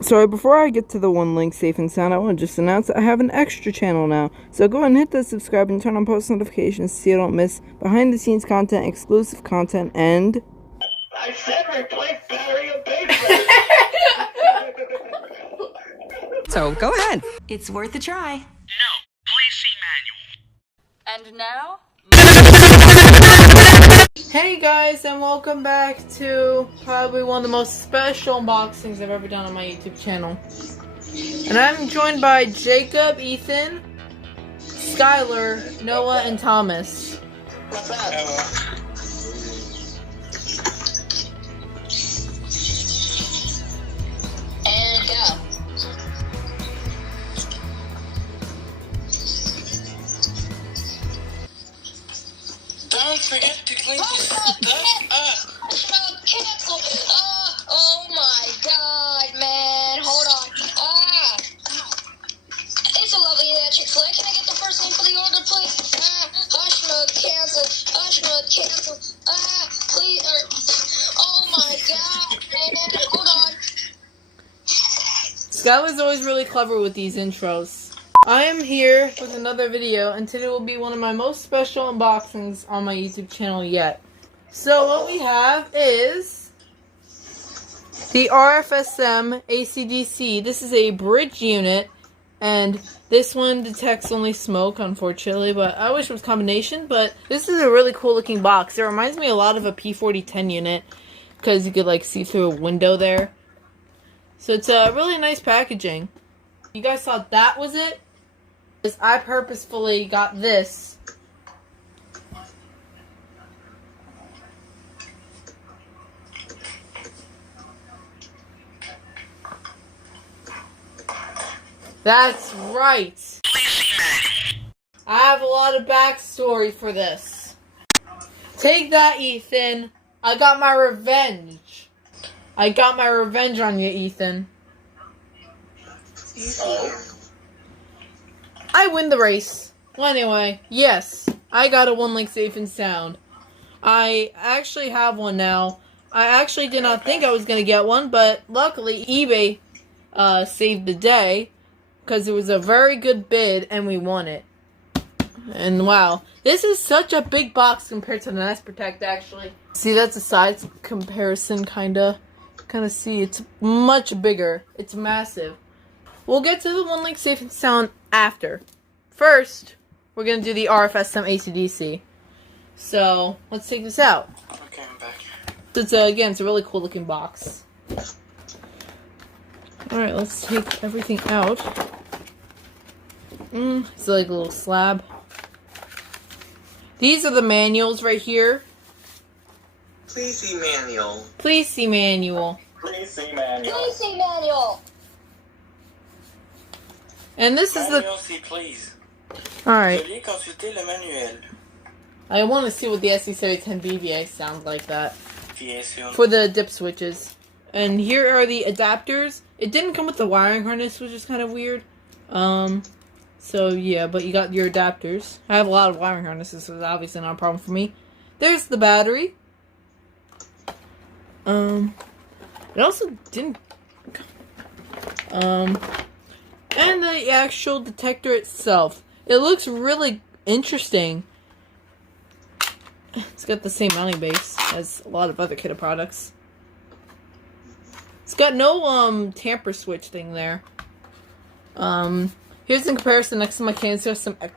So before I get to the Onelink Safe and Sound, I want to just announce that I have an extra channel now. So go ahead and hit that subscribe and turn on post notifications so you don't miss behind the scenes content, exclusive content, and... I said replace battery and base. So go ahead. It's worth a try. No, please see manual. And now... Hey guys, and welcome back to probably one of the most special unboxings I've ever done on my YouTube channel. And I'm joined by Jacob, Ethan, Skylar, Noah, and Thomas. What's up? And go. Don't forget to clean your stuff up. Stop, cancel. Oh my god, man. Hold on. It's a lovely Chick-fil-A. Can I get the first name for the order, please? Hushmug, cancel. Hushmug, cancel. Please. Oh my god, man. Hold on. Skylar's always really clever with these intros. I am here with another video, and today will be one of my most special unboxings on my YouTube channel yet. So what we have is the RF-SM-ACDC. This is a bridge unit, and this one detects only smoke, unfortunately, but I wish it was combination, but this is a really cool looking box. It reminds me a lot of a P4010 unit, because you could like see through a window there. So it's a really nice packaging. You guys thought that was it? Because I purposefully got this. That's right. I have a lot of backstory for this. Take that, Ethan. I got my revenge. I got my revenge on you, Ethan. I win the race. Well, anyway, yes, I got a Onelink Safe and Sound. I actually have one now. I actually did not think I was going to get one, but luckily eBay saved the day because it was a very good bid and we won it. And wow, this is such a big box compared to the Nest Protect, actually. See, that's a size comparison, kind of see. It's much bigger. It's massive. We'll get to the Onelink Safe and Sound after. First, we're going to do the RF-SM-ACDC. So, let's take this out. Okay, I'm back. It's, again, it's a really cool looking box. Alright, let's take everything out. It's like a little slab. These are the manuals right here. Please see manual. Please see manual. Please see manual. Please see manual. And this is the... Manual, see please. Alright. Veuillez consulter le manuel. I want to see what the SC7010 BVA sounds like that. Bien sûr. For the dip switches. And here are the adapters. It didn't come with the wiring harness, which is kind of weird. So yeah, but you got your adapters. I have a lot of wiring harnesses, so it's obviously not a problem for me. There's the battery. It also didn't... And the actual detector itself. It looks really interesting. It's got the same mounting base as a lot of other Kidde products. It's got no tamper switch thing there. Here's in comparison next to my Kidde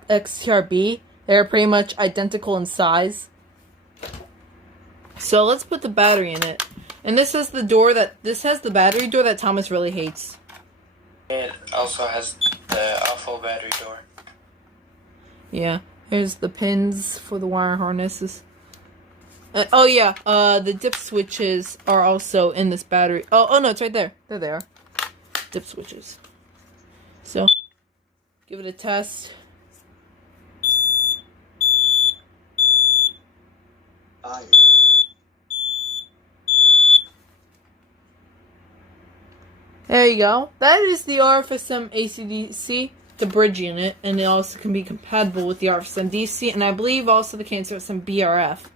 XTRB. They're pretty much identical in size. So let's put the battery in it. And this is the door that has the battery door that Thomas really hates. It also has the awful battery door. Yeah, here's the pins for the wire harnesses. Oh yeah, the dip switches are also in this battery. Oh no, it's right there. There they are. Dip switches. So, give it a test. There you go. That is the RF-SM-ACDC, the bridge unit, and it also can be compatible with the RF-SM-DC, and I believe also the Kidde RF-SM-BRF.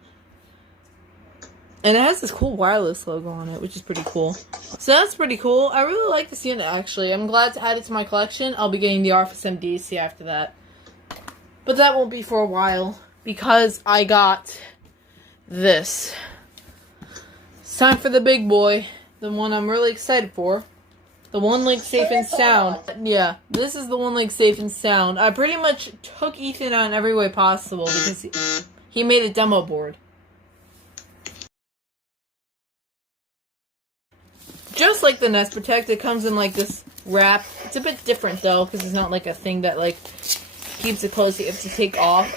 And it has this cool wireless logo on it, which is pretty cool. So that's pretty cool. I really like this unit, actually. I'm glad to add it to my collection. I'll be getting the RF-SM-ACDC after that. But that won't be for a while, because I got this. It's time for the big boy. The one I'm really excited for. The Onelink Safe and Sound. Yeah, this is the Onelink Safe and Sound. I pretty much took Ethan out in every way possible, because he made a demo board. Just like the Nest Protect, it comes in like this wrap. It's a bit different though, because it's not like a thing that like keeps it closed. You have to take off.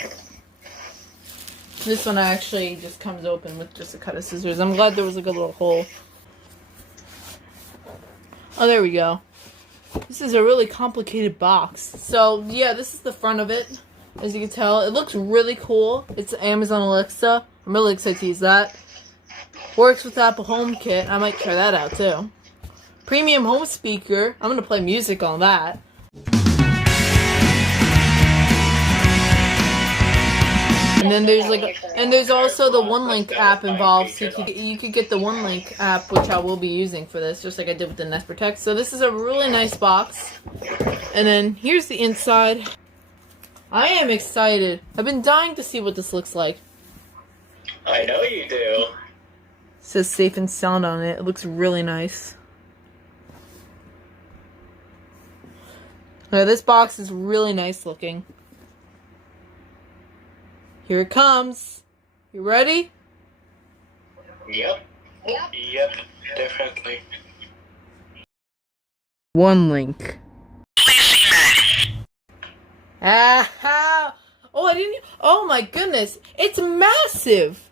This one actually just comes open with just a cut of scissors. I'm glad there was like a little hole. Oh, there we go. This is a really complicated box. So yeah, this is the front of it. As you can tell, it looks really cool. It's Amazon Alexa. I'm really excited to use that. Works with Apple HomeKit. I might try that out too. Premium home speaker. I'm gonna play music on that. And then there's there's also the Onelink app involved. So you could get the Onelink app, which I will be using for this, just like I did with the Nest Protect. So this is a really nice box. And then here's the inside. I am excited. I've been dying to see what this looks like. I know you do. It says Safe and Sound on it. It looks really nice. Now, this box is really nice looking. Here it comes. You ready? Yep. Yep, definitely. Onelink. Ah! Oh, I didn't. Oh my goodness! It's massive.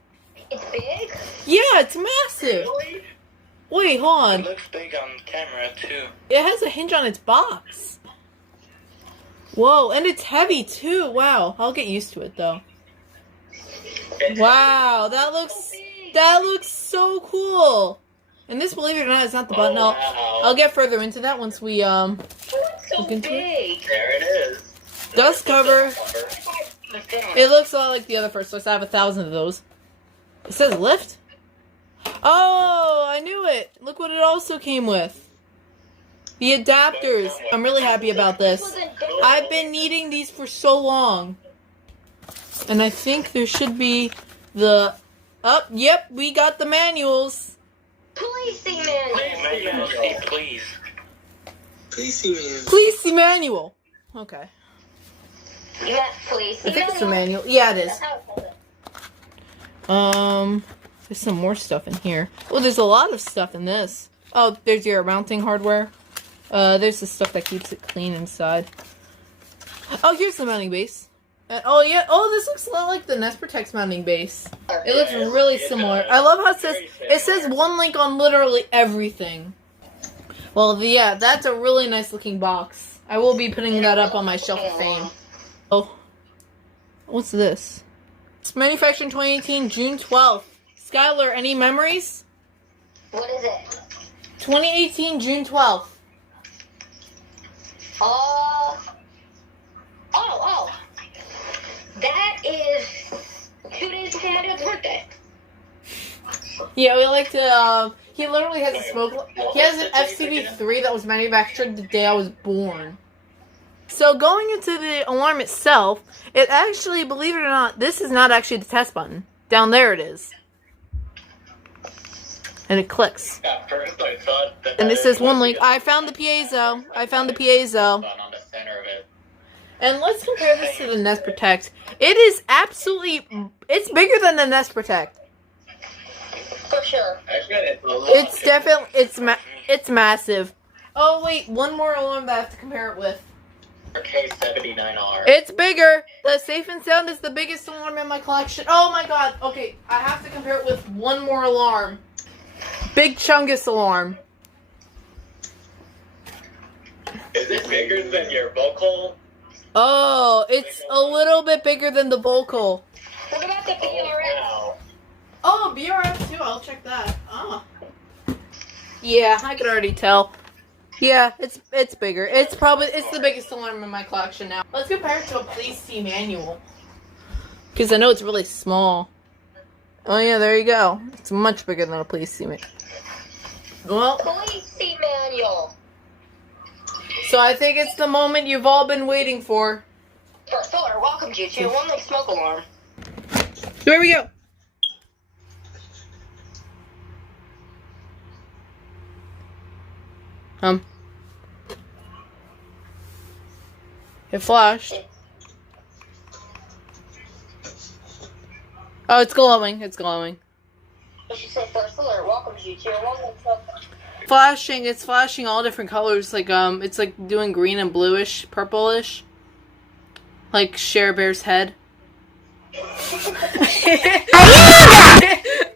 It's big? Yeah, it's massive. Really? Wait, hold on. It looks big on camera too. It has a hinge on its box. Whoa, and it's heavy too. Wow, I'll get used to it though. Wow, that looks so cool. And this, believe it or not, is not the button. Wow. I'll get further into that once we Oh, it's so look into it. big. There it is. Dust cover. Lift it on. It looks a lot like the other first, so I have 1,000 of those. It says lift. Oh, I knew it. Look what it also came with. The adapters. I'm really happy about this. I've been needing these for so long. And I think there should be the... Oh, yep, we got the manuals. Please see manual. Please. Please see me. Please see manual. Okay. You meant please see I think it's the manual? manual. Yeah, it is. That's how it says it. There's some more stuff in here. Oh, there's a lot of stuff in this. Oh, there's your mounting hardware. There's the stuff that keeps it clean inside. Oh, here's the mounting base. Oh, yeah. Oh, this looks a lot like the Nest Protect's mounting base. It looks really similar. I love how it says Onelink on literally everything. Well, yeah, that's a really nice looking box. I will be putting that up on my shelf of fame. Oh, what's this? It's manufactured in 2018, June 12th. Skylar, any memories? What is it? 2018, June 12th. Oh. That is 2 days before my dad's birthday. Yeah, we like to, he literally has a smoke, he has an FCV3 that was manufactured the day I was born. So going into the alarm itself, it actually, believe it or not, this is not actually the test button. Down there it is. And it clicks. At first I thought that And it says Onelink. I found the piezo. On the center of it. And let's compare this to the Nest Protect. It is absolutely, it's bigger than the Nest Protect. For sure. It's definitely, it's massive. Oh wait, one more alarm that I have to compare it with. K79R. It's bigger. The Safe and Sound is the biggest alarm in my collection. Oh my god. Okay, I have to compare it with one more alarm. Big Chungus alarm. Is it bigger than your vocal? Oh, it's a little bit bigger than the vocal. What about the BRF? Wow. Oh, BRF too. I'll check that. Oh. Yeah, I could already tell. Yeah, it's bigger. It's the biggest alarm in my collection now. Let's compare it to a Please See manual. Because I know it's really small. Oh yeah, there you go. It's much bigger than a police manual. Well, Police manual. so I think it's the moment you've all been waiting for. First alert welcomes you to Onelink smoke alarm. Here we go. It flashed. Oh, it's glowing. It's glowing. It should say first alert welcomes you to Onelink smoke alarm. Flashing. It's flashing all different colors. Like it's like doing green and bluish, purplish. Like Cher Bear's head.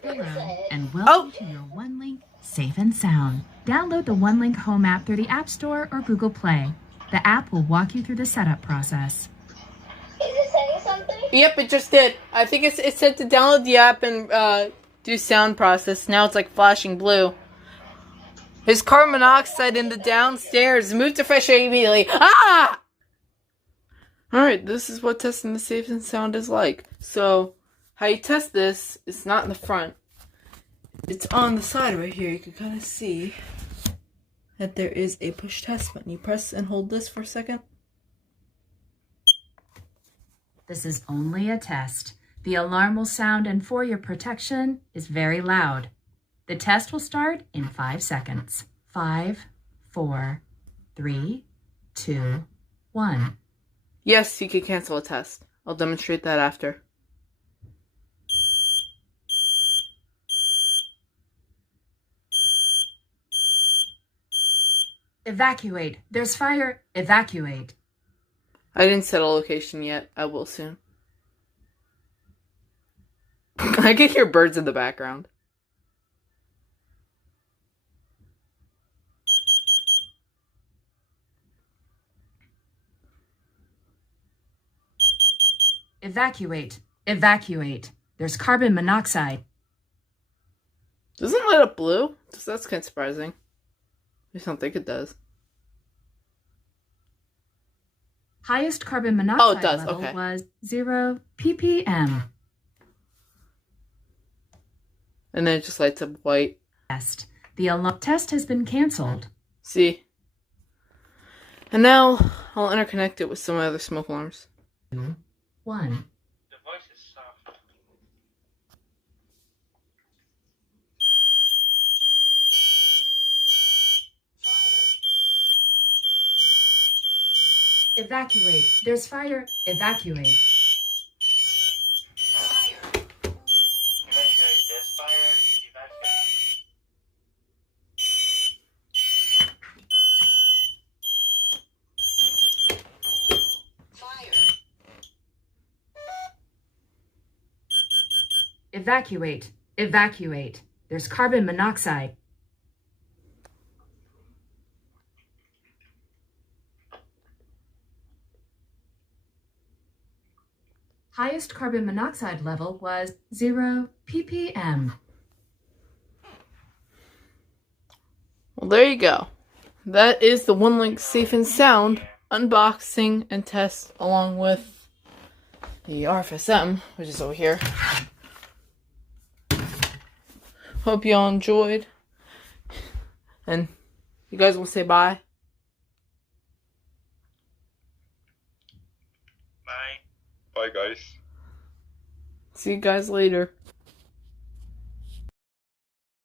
Hello, and welcome to your Onelink Safe and Sound. Download the Onelink Home app through the App Store or Google Play. The app will walk you through the setup process. Is it saying something? Yep, it just did. I think it said to download the app and do sound process. Now it's like flashing blue. There's carbon monoxide in the downstairs. Move to fresh air immediately. Ah! Alright, this is what testing the safe and sound is like. So, how you test this, it's not in the front. It's on the side right here. You can kind of see that there is a push test button. You press and hold this for a second. This is only a test. The alarm will sound, and for your protection is very loud. The test will start in 5 seconds. 5, 4, 3, 2, 1. Yes, you can cancel a test. I'll demonstrate that after. Evacuate. There's fire. Evacuate. I didn't set a location yet. I will soon. I can hear birds in the background. Evacuate. Evacuate. There's carbon monoxide. Doesn't it light up blue? That's kind of surprising. I don't think it does. Highest carbon monoxide it does. level Okay. was 0 ppm. And then it just lights up white. Test. The alarm test has been canceled. See? And now I'll interconnect it with some other smoke alarms. 2, 1. The voice is soft. Evacuate. There's fire. Evacuate. Evacuate. There's fire. Evacuate. Evacuate. Evacuate. There's carbon monoxide. Highest carbon monoxide level was 0 ppm. Well, there you go. That is the Onelink Safe and Sound unboxing and test along with the RF-SM, which is over here. Hope you all enjoyed. And you guys will say bye. Bye. Bye, guys. See you guys later.